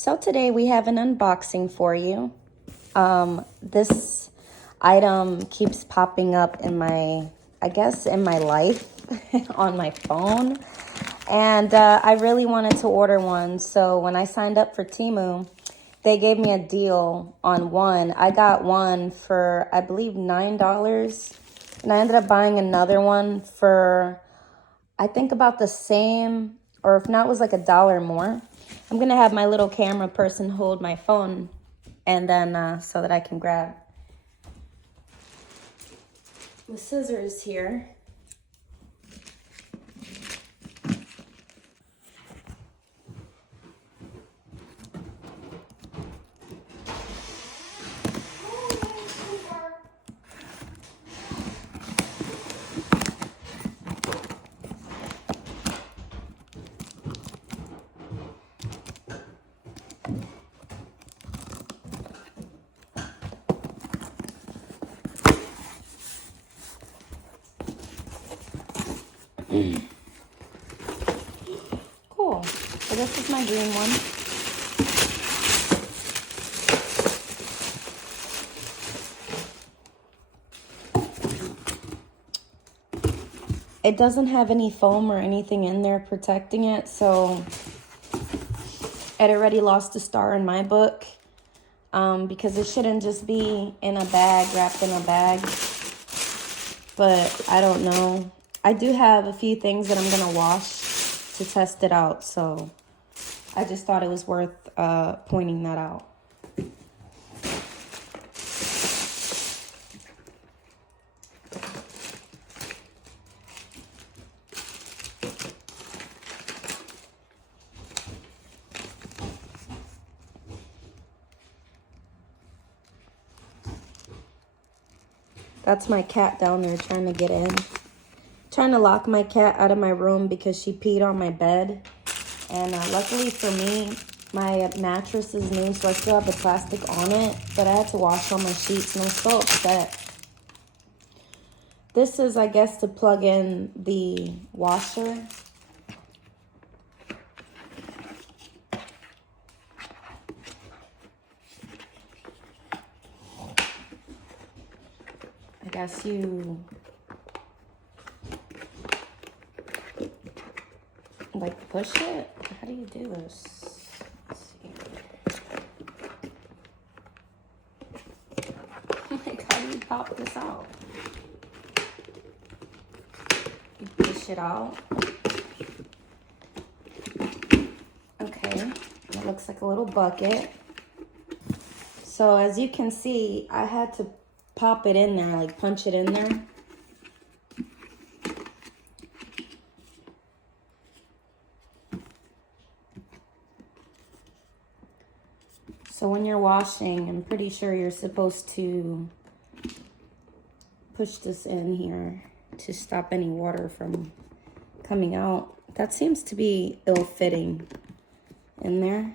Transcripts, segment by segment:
So today we have an unboxing for you. This item keeps popping up in my life on my phone. And I really wanted to order one. So when I signed up for Temu, they gave me a deal on one. I got one for, I believe, $9. And I ended up buying another one for, I think, about the same, or if not, it was like $1 more. I'm going to have my little camera person hold my phone and then so that I can grab the scissors here. Cool. So this is my green one. It doesn't have any foam or anything in there protecting it, so it already lost a star in my book because it shouldn't just be in a bag, wrapped in a bag. But I don't know. I do have a few things that I'm going to wash to test it out, so I just thought it was worth pointing that out. That's my cat down there trying to get in. Trying to lock my cat out of my room because she peed on my bed. And luckily for me, my mattress is new, so I still have the plastic on it. But I had to wash all my sheets, and I'm so upset. This is, I guess, to plug in the washer. I guess you like push it. How do you do this? Let's see. Like, how do you pop this out? You push it out. Okay, it looks like a little bucket. So as you can see, I had to pop it in there, like punch it in there. So when you're washing, I'm pretty sure you're supposed to push this in here to stop any water from coming out. That seems to be ill-fitting in there.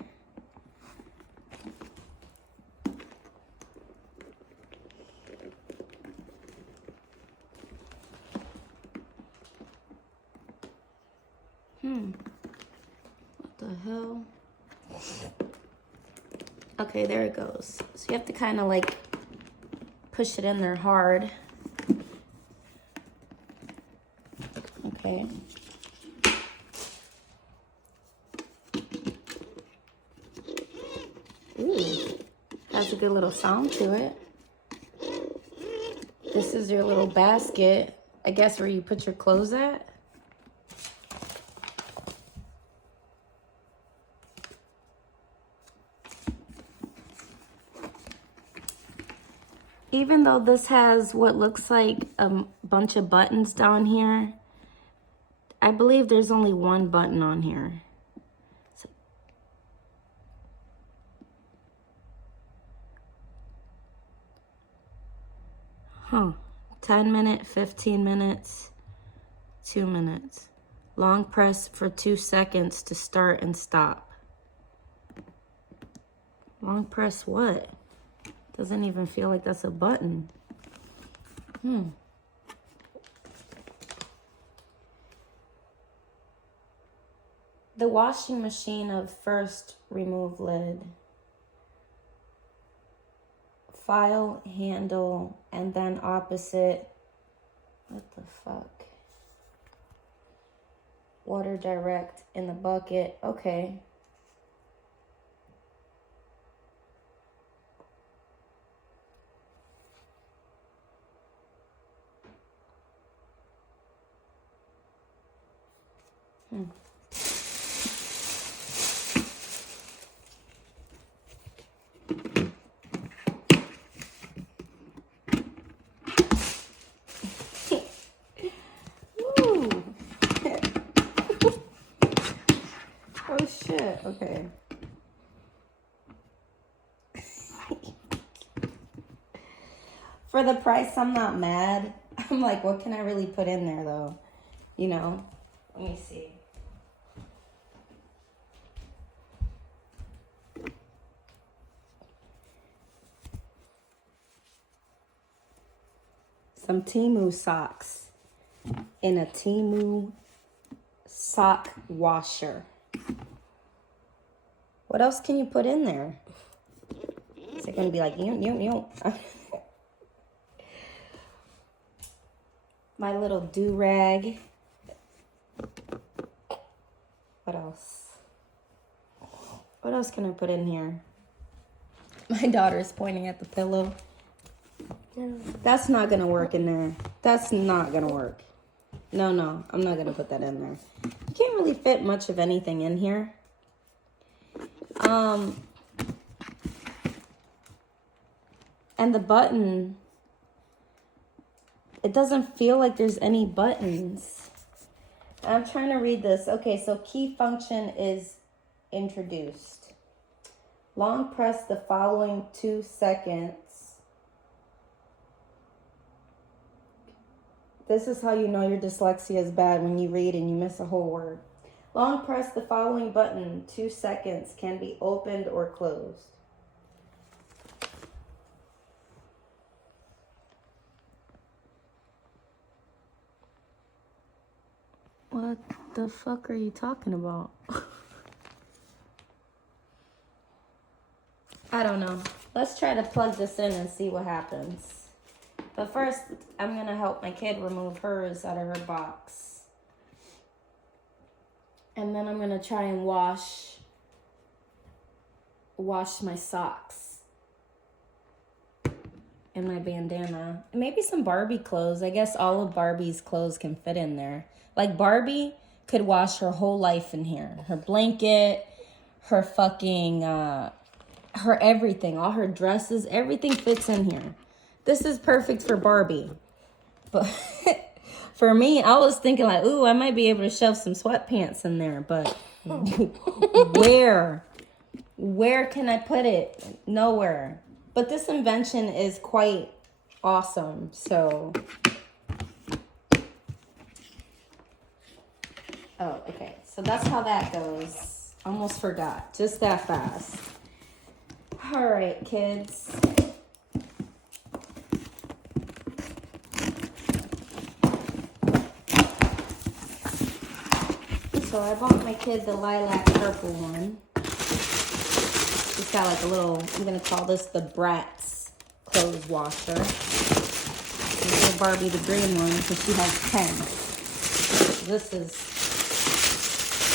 What the hell? Okay, there it goes. So you have to kind of like push it in there hard. Okay. Ooh, has a good little sound to it. This is your little basket, I guess, where you put your clothes at. Even though this has what looks like a bunch of buttons down here, I believe there's only one button on here. So, huh. 10 minutes, 15 minutes, 2 minutes. Long press for 2 seconds to start and stop. Long press what? Doesn't even feel like that's a button. The the washing machine of first remove lid. File, handle, and then opposite. What the fuck? Water direct in the bucket. Okay. Woo. Oh shit, okay. For the price, I'm not mad. I'm like, what can I really put in there though? You know? Let me see. Some Temu socks in a Temu sock washer. What else can you put in there? Is it going to be like, my little do-rag. What else? What else can I put in here? My daughter's pointing at the pillow. That's not going to work in there. That's not going to work. No, I'm not going to put that in there. You can't really fit much of anything in here. And the button, it doesn't feel like there's any buttons. I'm trying to read this. Okay, so key function is introduced. Long press the following 2 seconds. This is how you know your dyslexia is bad, when you read and you miss a whole word. Long press the following button 2 seconds, can be opened or closed. What the fuck are you talking about? I don't know. Let's try to plug this in and see what happens. But first, I'm going to help my kid remove hers out of her box. And then I'm going to try and wash my socks and my bandana. And maybe some Barbie clothes. I guess all of Barbie's clothes can fit in there. Like Barbie could wash her whole life in here. Her blanket, her fucking, her everything, all her dresses, everything fits in here. This is perfect for Barbie. But for me, I was thinking like, ooh, I might be able to shove some sweatpants in there. But where? Where can I put it? Nowhere. But this invention is quite awesome. So, oh, okay. So that's how that goes. Almost forgot. Just that fast. All right, kids. So I bought my kid the lilac purple one. It's got like a little, I'm going to call this the Bratz clothes washer. And give Barbie the green one because she has 10. This is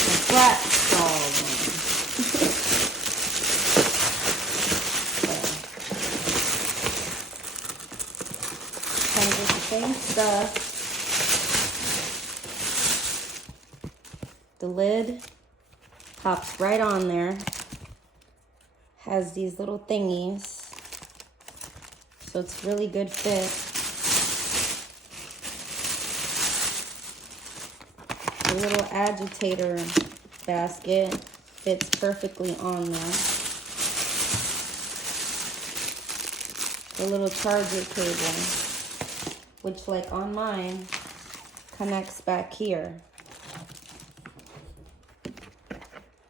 the Bratz doll one. Kind of the same stuff. The lid pops right on there. Has these little thingies. So it's really good fit. The little agitator basket fits perfectly on there. The little charger cable, which like on mine, connects back here.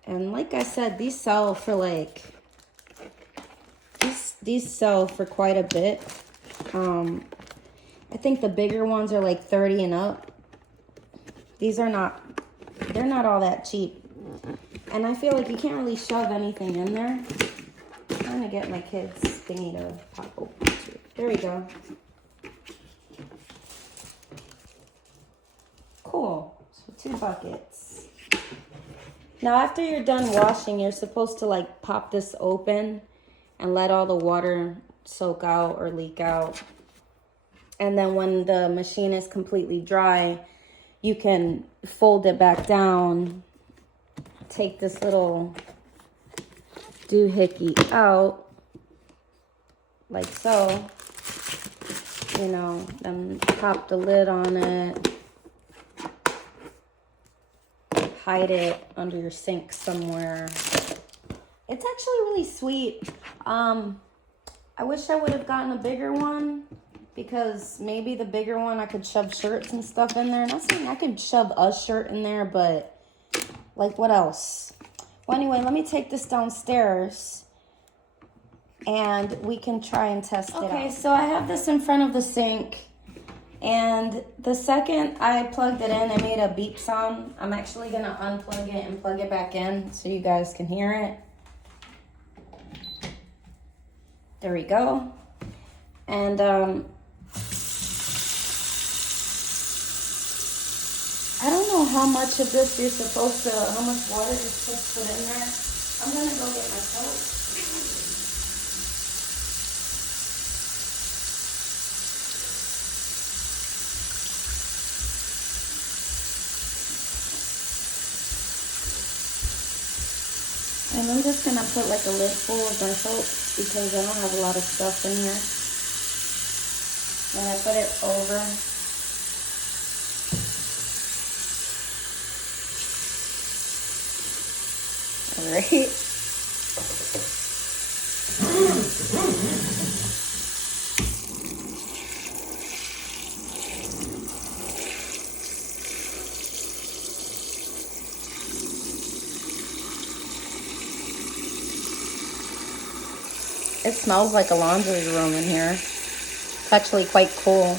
And like I said, these sell for like, these sell for quite a bit. I think the bigger ones are like 30 and up. These are not, they're not all that cheap. And I feel like you can't really shove anything in there. I'm trying to get my kids' thingy to pop open too. There we go. Cool. So 2 buckets. Now after you're done washing, you're supposed to like pop this open and let all the water soak out or leak out. And then when the machine is completely dry, you can fold it back down, take this little doohickey out, like so, you know, then pop the lid on it, hide it under your sink somewhere. It's actually really sweet. I wish I would have gotten a bigger one, because maybe the bigger one I could shove shirts and stuff in there. Not saying I could shove a shirt in there, but like what else? Well, anyway, let me take this downstairs and we can try and test it out. Okay, so I have this in front of the sink, and the second I plugged it in, it made a beep sound. I'm actually gonna unplug it and plug it back in so you guys can hear it. There we go. And I don't know how much of this you're supposed to, how much water you're supposed to put in there. I'm gonna go get my soap. And I'm just gonna put like a lid full of my soap because I don't have a lot of stuff in here. And I put it over. All right. It smells like a laundry room in here. It's actually quite cool.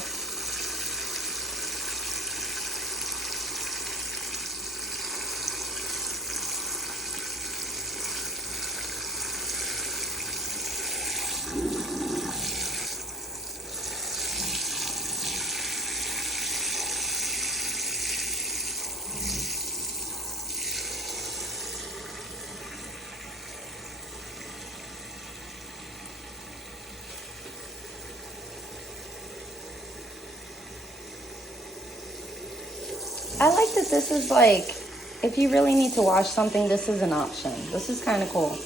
I like that this is like, if you really need to wash something, this is an option. This is kind of cool.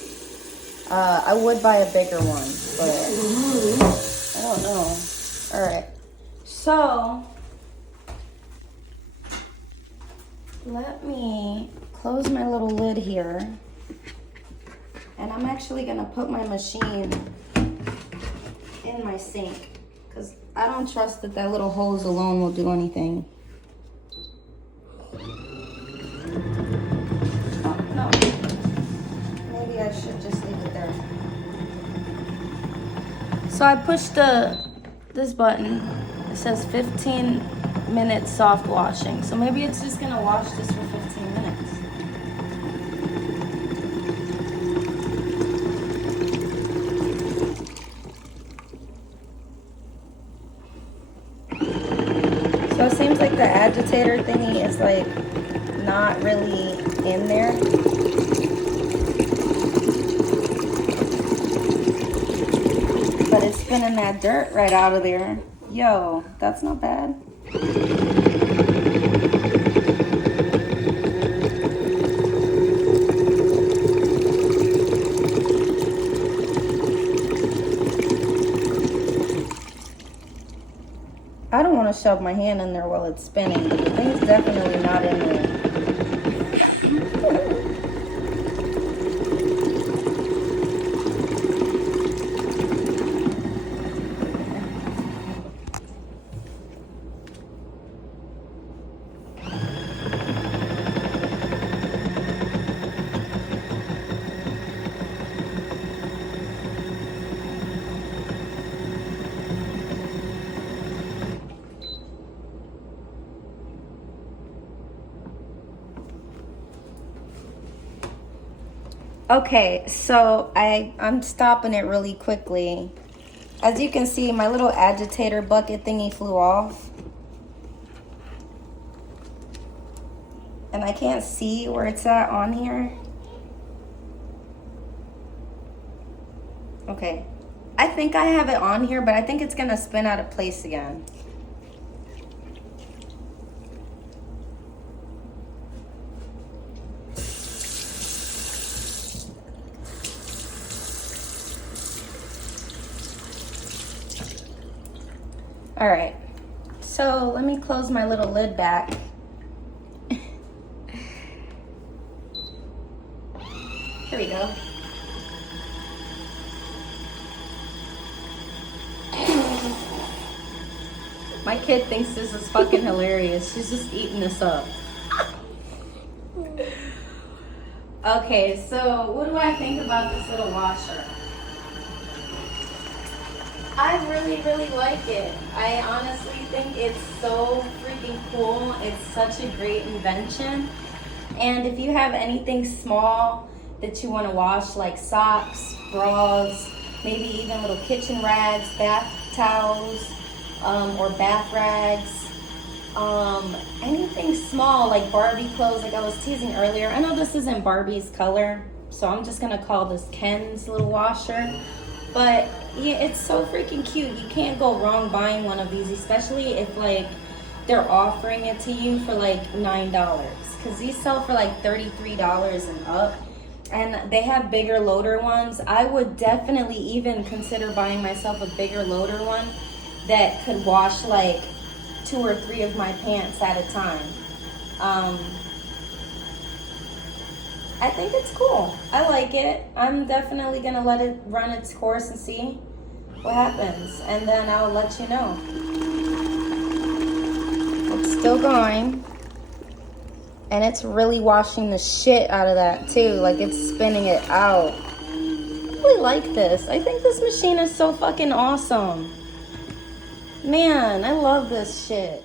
I would buy a bigger one, but I don't know. All right. So, let me close my little lid here. And I'm actually going to put my machine in my sink, because I don't trust that that little hose alone will do anything. I should just leave it there. So I pushed this button. It says 15 minutes soft washing. So maybe it's just gonna wash this for 15 minutes. So it seems like the agitator thingy is like not really in there. But it's spinning that dirt right out of there. Yo, that's not bad. I don't want to shove my hand in there while it's spinning, but the thing's definitely not in there. Okay, so I'm stopping it really quickly. As you can see, my little agitator bucket thingy flew off. And I can't see where it's at on here. Okay. I think I have it on here, but I think it's gonna spin out of place again. All right, so let me close my little lid back. Here we go. My kid thinks this is fucking hilarious. She's just eating this up. Okay, so what do I think about this little washer? I really, really like it. I honestly think it's so freaking cool. It's such a great invention. And if you have anything small that you want to wash, like socks, bras, maybe even little kitchen rags, bath towels, or bath rags, anything small like Barbie clothes, like I was teasing earlier. I know this isn't Barbie's color, so I'm just gonna call this Ken's little washer. But yeah, it's so freaking cute. You can't go wrong buying one of these, especially if like they're offering it to you for like $9, because these sell for like $33 and up. And they have bigger loader ones. I would definitely even consider buying myself a bigger loader one that could wash like 2 or 3 of my pants at a time. I think it's cool. I like it. I'm definitely gonna let it run its course and see what happens, and then I'll let you know. It's still going, and it's really washing the shit out of that too. Like, it's spinning it out. I really like this. I think this machine is so fucking awesome. Man, I love this shit.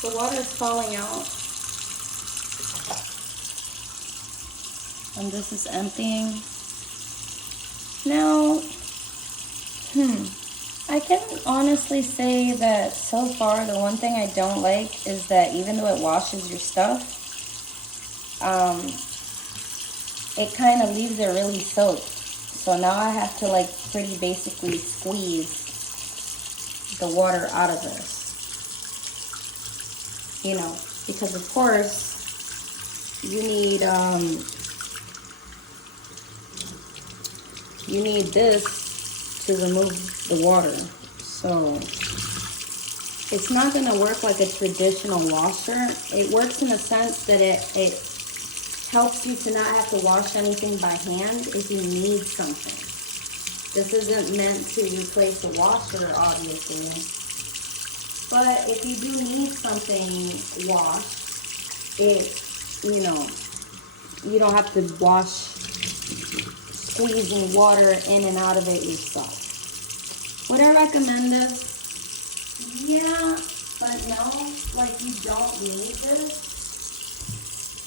The water's falling out. And this is emptying. Now, I can honestly say that so far the one thing I don't like is that even though it washes your stuff, it kind of leaves it really soaked. So now I have to like pretty basically squeeze the water out of this. You know, because of course you need this to remove the water. So it's not going to work like a traditional washer. It works in the sense that it helps you to not have to wash anything by hand if you need something. This isn't meant to replace a washer, obviously. But if you do need something washed, you know, you don't have to wash, squeezing water in and out of it yourself. Would I recommend this? Yeah, but no, like you don't need this.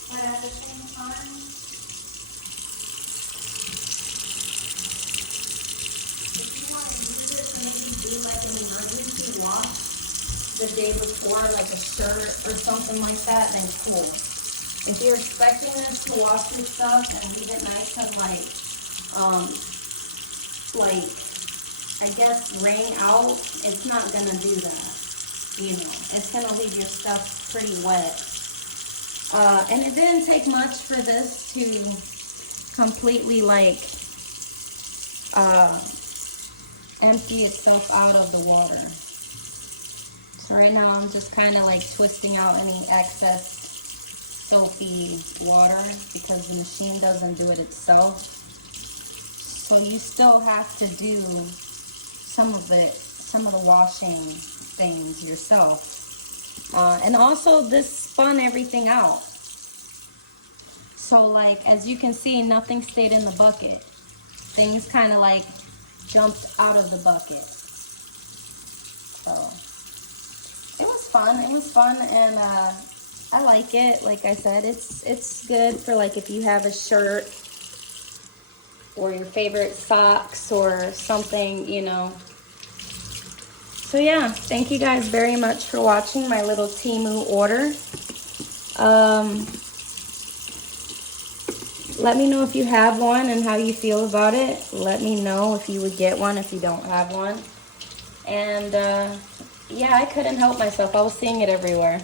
But at the same time, if you want to use it to maybe do like an emergency wash the day before, like a shirt or something like that, then cool. If you're expecting this to wash your stuff and leave it nice and like I guess rain out, it's not gonna do that. You know, it's gonna leave your stuff pretty wet. And it didn't take much for this to completely like empty itself out of the water. So right now I'm just kind of like twisting out any excess soapy water because the machine doesn't do it itself. So you still have to do some of the washing things yourself. And also this spun everything out. So like, as you can see, nothing stayed in the bucket. things kind of like jumped out of the bucket. So it was fun, and I like it. Like I said, it's good for like if you have a shirt or your favorite socks or something, you know. So yeah, thank you guys very much for watching my little Temu order. Let me know if you have one and how you feel about it. Let me know if you would get one if you don't have one. And yeah, I couldn't help myself. I was seeing it everywhere.